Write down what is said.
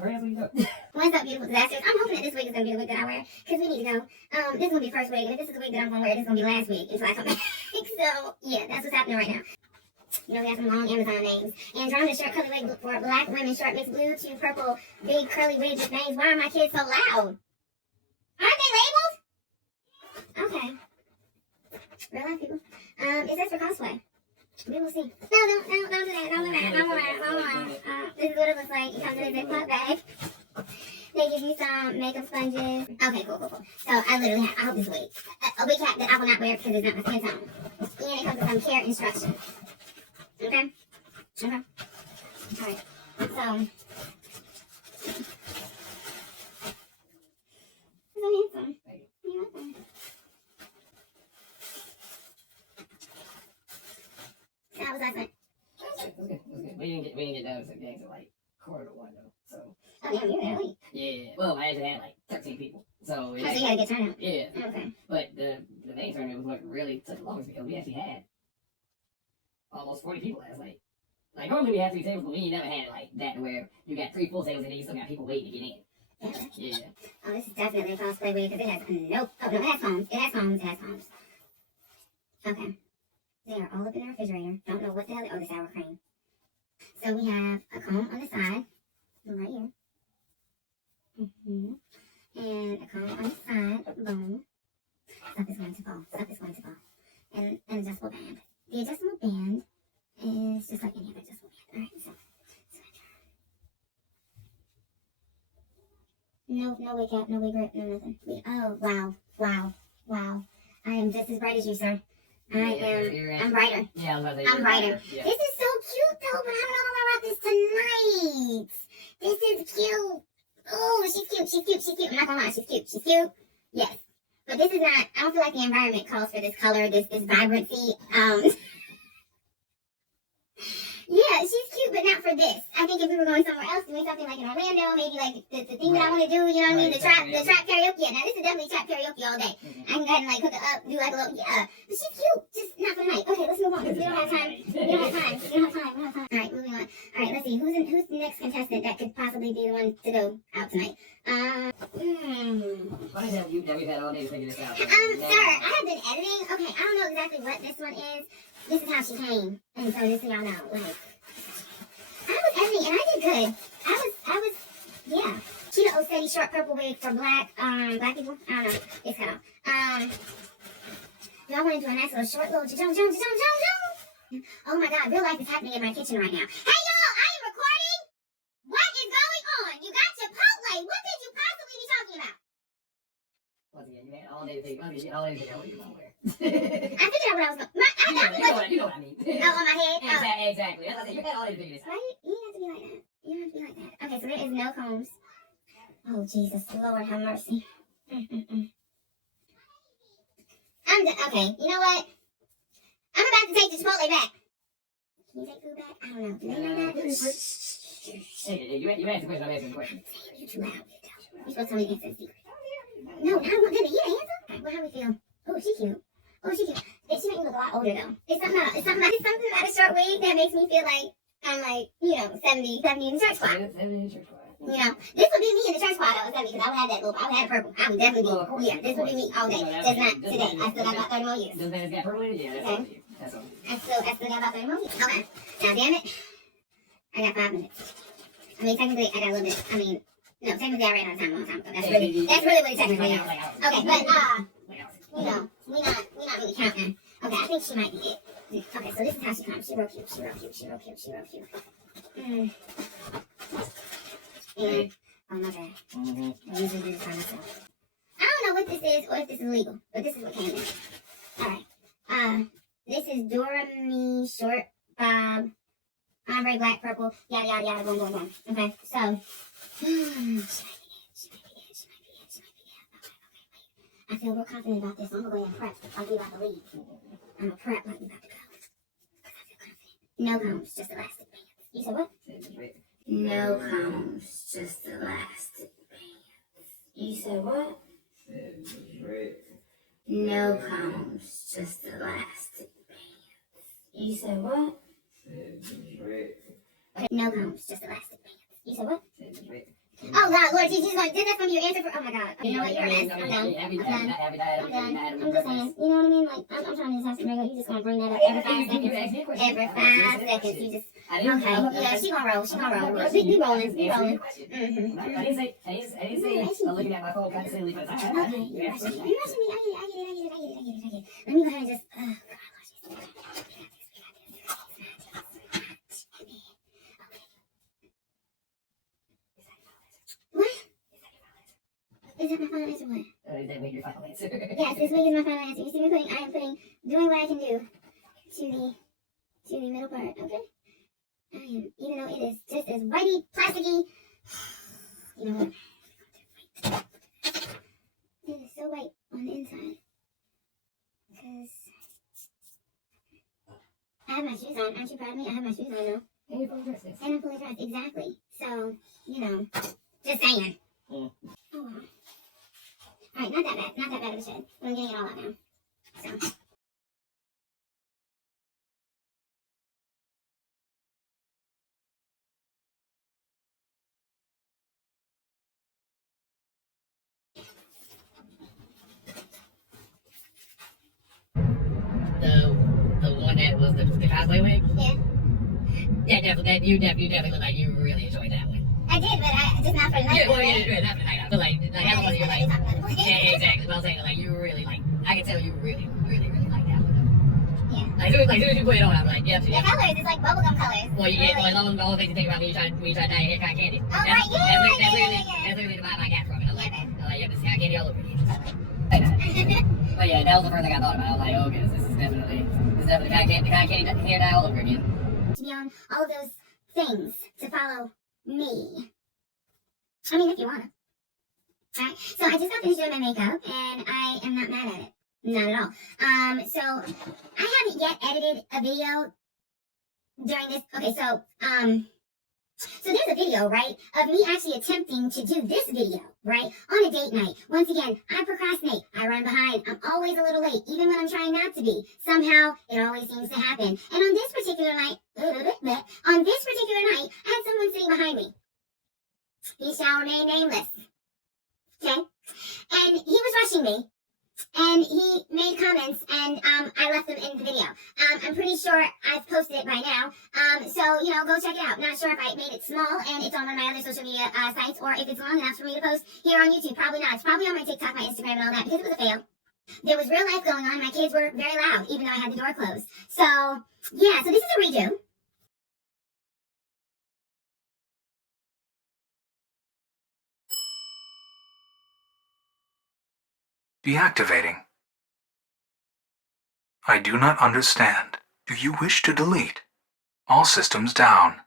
Hurry up, go. What's up, beautiful disasters? I'm hoping that this wig is going to be the wig that I wear, because we need to go. This is going to be the first wig, and if this is the wig that I'm going to wear, this is going to be last wig until I come back. So, yeah, that's what's happening right now. You know, we have some long Amazon names. Andromeda short curly wig for black women, short mixed blue to purple, big curly wig with names. Why are my kids so loud? Aren't they labeled? Okay. Real life people. It says for cosplay. We will see. No, don't do that. Don't do that. Don't wear it. This is what it looks like. It comes in a Ziploc bag. They give you some makeup sponges. Okay, cool. So I literally have, I hope this wig. A wig cap that I will not wear because it's not my skin tone. And it comes with some care instructions. Okay? Alright. So. So handsome. You're welcome. So how was last night? It was good. We didn't get done until gangs at like 1:45 though. So. Oh, yeah, you were early. Yeah. Well, I actually had like 13 people. So you had a good turnout. Yeah. Okay. But the main tournament was what really took the longest because we actually had almost 40 people last night. Like normally we have 3 tables, but we never had it like that where you got 3 full tables and then you still got people waiting to get in. Yeah. Oh, this is definitely a cosplay wig because it has no. Oh no, it has phones. It has phones. Okay. They are all up in the refrigerator. Don't know what the hell. Oh, the sour cream. So we have a comb on the side, right here. And a comb on the side. Boom. Stuff is going to fall. And an adjustable band. The adjustable band is just like any other adjustable band. Alright, so. No wig cap, no wig grip, no nothing. Oh, wow. I am just as bright as you, sir. I'm brighter. Yeah, I was about to say. I'm brighter. Yeah. This is so cute, though, but I don't know about this tonight. This is cute. Oh, she's cute. I'm not gonna lie, she's cute. Yes. But this is not, I don't feel like the environment calls for this color, this vibrancy. Yeah, she's cute, but not for this. I think if we were going somewhere else, doing something like in Orlando, maybe like the thing that I want to do, you know what I mean? The trap karaoke. Yeah, now this is definitely trap karaoke all day. I can go ahead and like hook it up, do like a little, yeah. But she's cute, just not for tonight. Okay, let's move on, because we don't have time. Alright, moving on. Alright, let's see, who's the next contestant that could possibly be the one to go out tonight? What is that we've had all day to figure this out? Sir, I have been editing. Okay, I don't know exactly what this one is. This is how she came, and so just so y'all know, like, I was editing, and I did good. I was, yeah. She the Osetti short purple wig for black people. I don't know. It's cut off. Y'all want to do a nice little short little jump. Oh my God, real life is happening in my kitchen right now. Hey y'all, I am recording. What is going on? You got Chipotle. What could you possibly be talking about? Once again, you had all day to figure out what you're going to wear. I figured out what I was going to. You know what I mean. Oh, on my head? Exactly. That's what I said. You had all day to figure this out. Right? You don't have to be like that. Okay, so there is no combs. Oh, Jesus. Lord, have mercy. I'm done. Okay, you know what? I'm about to take the Chipotle back. Can you take food back? I don't know. Do they know that? Hey, you asked the question. I'm asking the question. You're too loud. You're supposed to tell me the answer in secret. No, I don't want them to hear the answer. Alright, well, how we feel? Oh, she cute. She makes me look a lot older, though. It's something about a short wig that makes me feel like I'm like, 70 in the church choir. 70 in the church choir. You know, this would be me in the church choir, though, 70, because I would have that look. I would have purple. I would definitely be, this would be me all day. That's not today. I still got about 30 more years. Does that got purple in it? Yeah, that's all you. That's all you. I still got about 30 more years. Okay. Now, damn it. I got 5 minutes. I mean, technically, I got a little bit. No, technically, I ran out of time a long time ago. That's really what it technically is. Okay, but, we're not really counting. Okay, I think she might be it. Okay, so this is how she comes. She's real cute. And, oh my God. I usually do this by myself. I don't know what this is or if this is legal, but this is what came in. Alright. This is Dora Me Short Bob, ombre, black, purple, yada, yada, boom. Okay, so, she might be it. I feel real confident about this, so I'm gonna go ahead and prep like we about to leave. I'm gonna prep like we about to go. Because I feel confident. No combs, just elastic bands. You said what? No combs, just elastic bands. You said what? No combs, just elastic bands. You said what? Okay, no combs, just elastic bands. You said what? Oh God, Lord Jesus, that's gonna be your answer for. Oh my God. You know what? You're a mess. I'm done. I'm done. I'm just saying. You know what I mean? Like I'm trying to just have some regular. You just gonna bring that up every 5 seconds. Every 5 seconds, you just. Okay. Yeah, she gonna roll. She gonna roll. We rolling. We rolling. I didn't say. I'm looking at my phone constantly for time. Okay. You're rushing me. I get it. Let me go ahead and just. Oh God. What? Is that my final answer? What? Is that your final answer? Yes, this week is my final answer. You see me I am doing what I can do to the middle part. Okay. I am, even though it is just as whitey, plasticky. You know what? It is so white on the inside. Because I have my shoes on. Aren't you proud of me? I have my shoes on now. And you're fully dressed. And I'm fully dressed. Exactly. So, you know, just saying. Oh, wow. Alright, not that bad. Not that bad of a shed. I'm getting it all out now. So. The one that was the cosplay wig? Yeah. Yeah, definitely. You definitely look like you really enjoyed that one. I did, but just not for the night. Yeah, well, yeah, not for the night out. But like that's the one you're like. Yeah, exactly. But I'm saying like you really like. I can tell you really like that one. Yeah. Like as soon as you put it on, I'm like, yep. The colors is like bubblegum colors. Well, you get all the things you think about when you try to dye your hair cotton candy. Oh, right, yeah. That's literally the vibe I got from it. I'm like, yep, this cotton candy all over you. But yeah, that was the first thing I thought about. I was like, okay, this is definitely cotton candy hair dye all over again. To be on all of those things to follow me. I mean, if you wanna. Right? So I just got finished doing my makeup, and I am not mad at it. Not at all. So I haven't yet edited a video during this. Okay, so there's a video, right, of me actually attempting to do this video, right, on a date night. Once again, I procrastinate. I run behind. I'm always a little late, even when I'm trying not to be. Somehow, it always seems to happen. And on this particular night, I had someone sitting behind me. He shall remain nameless. Okay? And he was rushing me. And he made comments, and I left them in the video. I'm pretty sure I've posted it by now. So, go check it out. Not sure if I made it small and it's on one of my other social media sites, or if it's long enough for me to post here on YouTube. Probably not. It's probably on my TikTok, my Instagram, and all that, because it was a fail. There was real life going on. My kids were very loud, even though I had the door closed. So, yeah, so this is a redo. Deactivating. I do not understand. Do you wish to delete? All systems down.